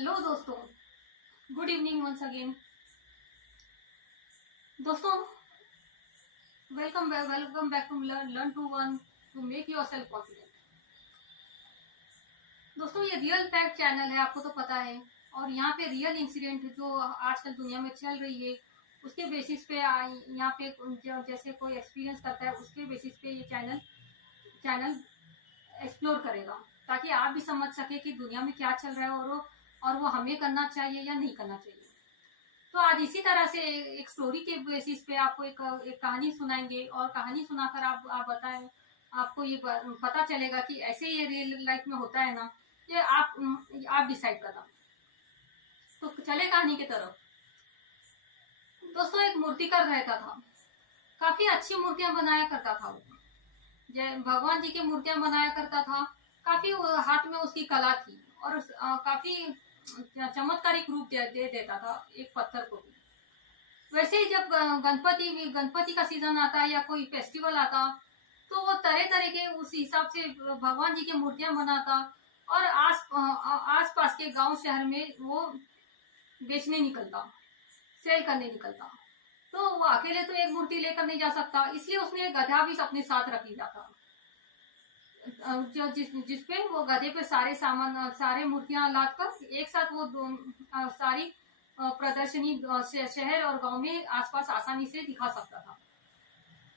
Hello दोस्तों, good evening once again. दोस्तों, welcome back to learn to one to make yourself confident. दोस्तों, ये real fact channel है, आपको तो पता है। और यहाँ पे रियल इंसिडेंट जो आजकल दुनिया में चल रही है उसके बेसिस पे यहाँ पे जैसे कोई एक्सपीरियंस करता है उसके बेसिस पे ये चैनल एक्सप्लोर करेगा, ताकि आप भी समझ सके कि दुनिया में क्या चल रहा है और वो हमें करना चाहिए या नहीं करना चाहिए। तो आज इसी तरह से एक स्टोरी के बेसिस पे आपको एक कहानी सुनाएंगे, और कहानी सुनाकर आप बताएं, आपको ये पता चलेगा कि ऐसे ये रियल लाइफ में होता है ना। ये आप डिसाइड करना। तो चले कहानी की तरफ। दोस्तों, एक मूर्तिकार रहता था। काफी अच्छी मूर्तियां बनाया करता था वो। भगवान जी की मूर्तियां बनाया करता था। काफी हाथ में उसकी कला थी और काफी चमत्कारिक रूप दे देता था एक पत्थर को भी। वैसे ही जब गणपति का सीजन आता या कोई फेस्टिवल आता तो वो तरह तरह के उस हिसाब से भगवान जी की मूर्तियां बनाता और आस पास के गांव शहर में वो बेचने निकलता, सेल करने निकलता। तो वो अकेले तो एक मूर्ति लेकर नहीं जा सकता, इसलिए उसने एक गधा भी अपने साथ रख लिया था, जो जिसपे वो गधे पे सारे मूर्तियां लादकर एक साथ वो सारी प्रदर्शनी शहर और गांव में आसपास आसानी से दिखा सकता था।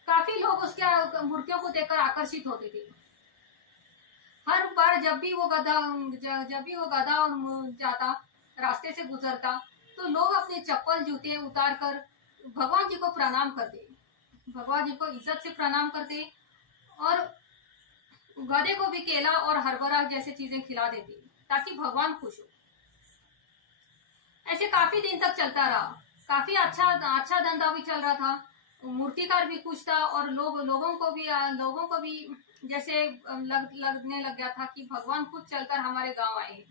काफी लोग उसके मूर्तियों को देखकर आकर्षित होते थे। हर बार जब भी वो गधा जाता, रास्ते से गुजरता, तो लोग अपने चप्पल जूते उतार कर भगवान जी को प्रणाम करते, भगवान जी को इज्जत से प्रणाम करते और गधे को भी केला और हरभरा जैसे चीजें खिला देते ताकि भगवान खुश हो। ऐसे काफी दिन तक चलता रहा। काफी अच्छा धंधा भी चल रहा था। मूर्तिकार भी खुश था और लोगों को भी जैसे लगने लग गया था कि भगवान खुद चलकर हमारे गांव आए हैं।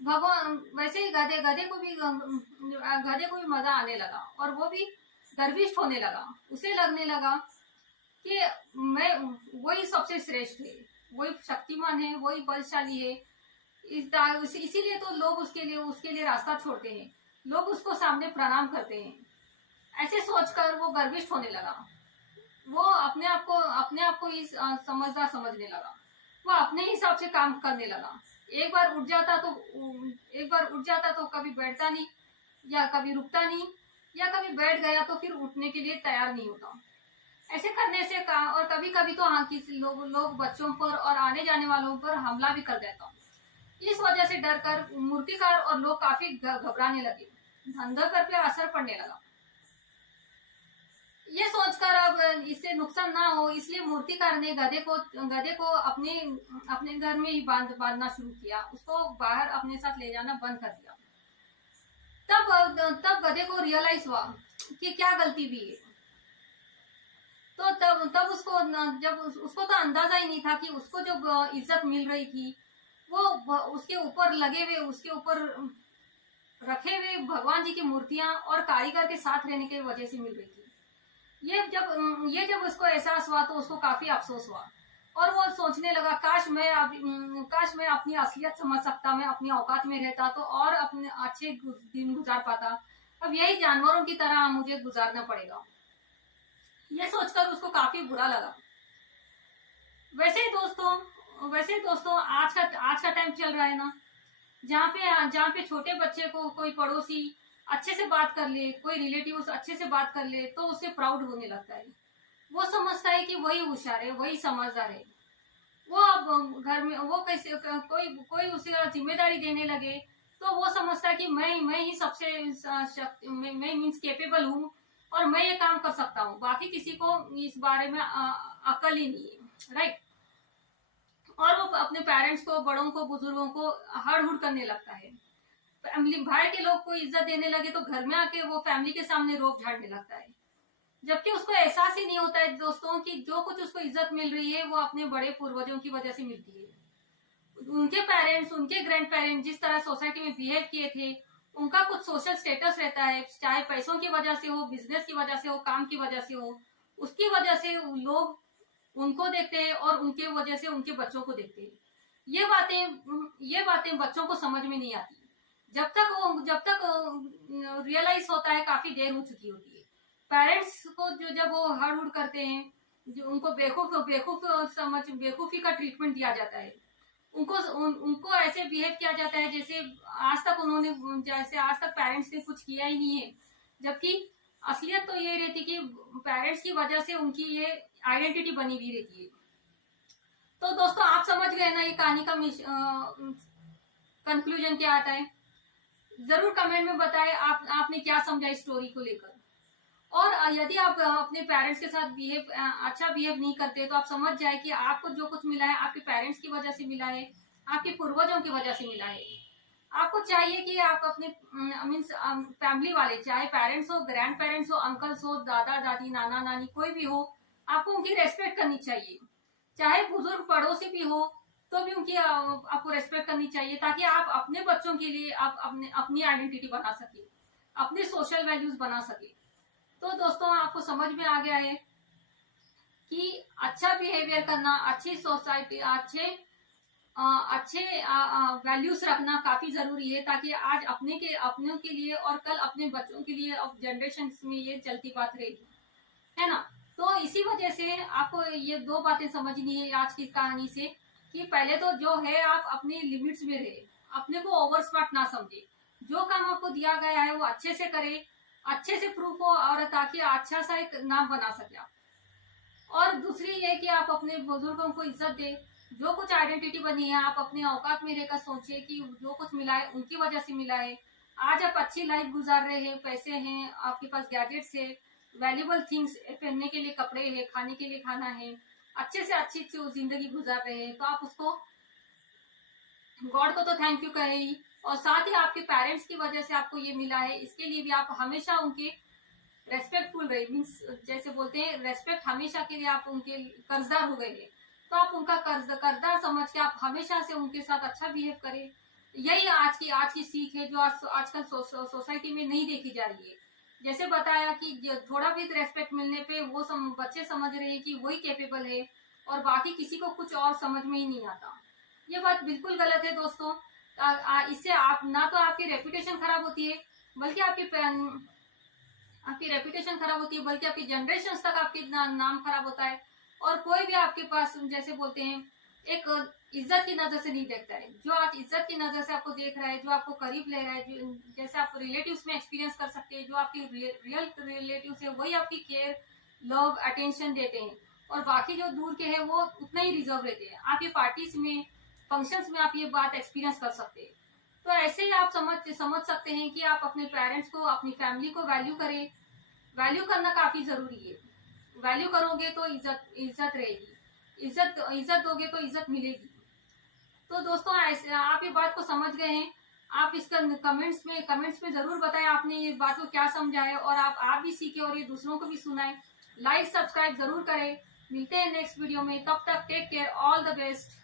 भगवान वैसे ही गधे को भी मजा आने लगा और वो भी गर्विष्ठ होने लगा। उसे लगने लगा कि मैं वही सबसे श्रेष्ठ है, वही शक्तिमान है, वही बलशाली है। इसीलिए तो लोग उसके लिए रास्ता छोड़ते हैं, लोग उसको सामने प्रणाम करते हैं। ऐसे सोचकर वो गर्विष्ठ होने लगा। वो अपने आप को ही समझदार समझने लगा। वो अपने हिसाब से काम करने लगा। एक बार उठ जाता तो कभी बैठता नहीं या कभी रुकता नहीं, या कभी बैठ गया तो फिर उठने के लिए तैयार नहीं होता। ऐसे करने से और कभी कभी तो किसी लोग बच्चों पर और आने जाने वालों पर हमला भी कर देता। इस वजह से डरकर मूर्तिकार और लोग काफी घबराने लगे। धंधे पर भी असर पड़ने लगा। ये सोचकर अब इससे नुकसान ना हो, इसलिए मूर्तिकार ने गधे को अपने घर में ही बांधना शुरू किया। उसको बाहर अपने साथ ले जाना बंद कर दिया। तब गधे को रियलाइज हुआ कि क्या गलती भी है। तो तब उसको तो अंदाजा ही नहीं था कि उसको जो इज्जत मिल रही थी वो उसके ऊपर रखे हुए भगवान जी की मूर्तियां और कारीगर के साथ रहने की वजह से मिल रही थी। ये जब उसको एहसास हुआ तो उसको काफी अफसोस हुआ और वो सोचने लगा, काश मैं अपनी असलियत समझ सकता, मैं अपनी औकात में रहता तो और अपने अच्छे दिन गुजार पाता। अब यही जानवरों की तरह मुझे गुजारना पड़ेगा। ये सोचकर उसको काफी बुरा लगा। वैसे ही दोस्तों आज का टाइम चल रहा है ना, जहाँ पे छोटे बच्चे को कोई पड़ोसी अच्छे से बात कर ले, कोई रिलेटिव अच्छे से बात कर ले तो उससे प्राउड होने लगता है। वो समझता है कि वही होशियार है, वही समझदार है। वो अब घर में वो कैसे कोई उसे जिम्मेदारी देने लगे तो वो समझता है कि मैं ही सबसे मैं मीन्स केपेबल हूँ और मैं ये काम कर सकता हूँ, बाकी किसी को इस बारे में अकल ही नहीं है, राइट। और वो अपने पेरेंट्स को, बड़ों को, बुजुर्गों को हड़ करने लगता है। बाहर के लोग को इज्जत देने लगे तो घर में आके वो फैमिली के सामने रोब झाड़ने लगता है, जबकि उसको एहसास ही नहीं होता है दोस्तों कि जो कुछ उसको इज्जत मिल रही है वो अपने बड़े पूर्वजों की वजह से मिलती है। उनके पेरेंट्स, उनके ग्रैंड पेरेंट्स जिस तरह सोसाइटी में बिहेव किए थे, उनका कुछ सोशल स्टेटस रहता है, चाहे पैसों की वजह से हो, बिजनेस की वजह से हो, काम की वजह से हो, उसकी वजह से लोग उनको देखते हैं और उनके वजह से उनके बच्चों को देखते हैं। ये बातें बच्चों को समझ में नहीं आती। जब तक रियलाइज होता है काफी देर हो चुकी होती है। पेरेंट्स को जब वो हड़ हुड़ करते हैं, जो उनको बेवकूफी का ट्रीटमेंट दिया जाता है, उनको ऐसे बिहेव किया जाता है जैसे आज तक पेरेंट्स ने कुछ किया ही नहीं है। जबकि असलियत तो ये रहती कि पेरेंट्स की वजह से उनकी ये आइडेंटिटी बनी हुई रहती है। तो दोस्तों आप समझ गए ना ये कहानी का कंक्लूजन क्या आता है। जरूर कमेंट में बताएं आपने क्या समझा इस स्टोरी को लेकर। और यदि आप अपने पेरेंट्स के साथ अच्छा बिहेव नहीं करते तो आप समझ जाए कि आपको जो कुछ मिला है आपके पेरेंट्स की वजह से मिला है, आपके पूर्वजों की वजह से मिला है। आपको चाहिए कि आप अपने मीन्स फैमिली वाले, चाहे पेरेंट्स हो, ग्रैंड पेरेंट्स हो, अंकल्स हो, दादा दादी, नाना नानी, कोई भी हो, आपको उनकी रेस्पेक्ट करनी चाहिए। चाहे बुजुर्ग पड़ोसी भी हो तो भी उनकी आपको रेस्पेक्ट करनी चाहिए, ताकि आप अपने बच्चों के लिए आप अपनी आइडेंटिटी बना सके, अपने सोशल वैल्यूज बना सके। तो दोस्तों आपको समझ में आ गया है कि अच्छा बिहेवियर करना, अच्छी सोसाइटी, अच्छे वैल्यूज रखना काफी जरूरी है, ताकि आज अपनों के लिए और कल अपने बच्चों के लिए अब जनरेशन में ये चलती बात रहेगी, है ना। तो इसी वजह से आपको ये दो बातें समझनी है आज की कहानी से, कि पहले तो जो है आप अपनी लिमिट्स में रहे, अपने को ओवर स्मार्ट ना समझे, जो काम आपको दिया गया है वो अच्छे से करे, अच्छे से प्रूफ हो, और ताकि अच्छा सा एक नाम बना सके आप। और दूसरी ये कि आप अपने बुजुर्गों को इज्जत दे, जो कुछ आइडेंटिटी बनी है आप अपने औकात में रहकर सोचिए कि जो कुछ मिला है उनकी वजह से मिला है। आज आप अच्छी लाइफ गुजार रहे हैं, पैसे हैं आपके पास, गैजेट्स है, वैल्यूबल थिंग्स, पहनने के लिए कपड़े हैं, खाने के लिए खाना है, अच्छे से अच्छी जिंदगी गुजार रहे हैं, तो आप उसको गॉड को तो थैंक यू कहे ही, और साथ ही आपके पेरेंट्स की वजह से आपको ये मिला है, इसके लिए भी आप हमेशा उनके रेस्पेक्टफुल रहे। मीन्स जैसे बोलते हैं रेस्पेक्ट, हमेशा के लिए आप उनके कर्जदार हो गए हैं, तो आप उनका कर्जदार समझ के आप हमेशा से उनके साथ अच्छा बिहेव करें। यही आज की सीख है जो आजकल सोसाइटी में नहीं देखी जा रही है। जैसे बताया कि थोड़ा भी रेस्पेक्ट मिलने पे वो बच्चे समझ रहे हैं कि वही कैपेबल है, और बाकी किसी को कुछ और समझ में ही नहीं आता। ये बात बिल्कुल गलत है दोस्तों। इससे आप ना तो आपकी रेपुटेशन खराब होती है, बल्कि आपकी रेपुटेशन खराब होती है, बल्कि आपकी जनरेशन तक आपकी नाम खराब होता है। और कोई भी आपके पास जैसे बोलते हैं एक इज्जत की नजर से नहीं देखता है। जो आज इज्जत की नजर से आपको देख रहा है, जो आपको करीब ले रहा है, जैसे आप रिलेटिव्स में एक्सपीरियंस कर सकते हैं, जो आपकी रियल रिलेटिव्स है वही आपकी केयर, लव, अटेंशन देते हैं, और बाकी जो दूर के हैं वो उतना ही रिजर्व रहते हैं। आप ये पार्टीज में, फंक्शंस में आप ये बात एक्सपीरियंस कर सकते हैं। तो ऐसे ही आप समझ सकते हैं कि आप अपने पेरेंट्स को, अपनी फैमिली को वैल्यू करें। वैल्यू करना काफी जरूरी है। वैल्यू करोगे तो इज्जत रहेगी, इज्जत दोगे तो इज्जत मिलेगी। तो दोस्तों ऐसे आप ये बात को समझ गए हैं। आप इसका कमेंट्स में जरूर बताएं आपने ये बात को क्या समझा है, और आप भी सीखे और ये दूसरों को भी सुनाएं। लाइक सब्सक्राइब जरूर करें। मिलते हैं नेक्स्ट वीडियो में, तब तक take care, all the best.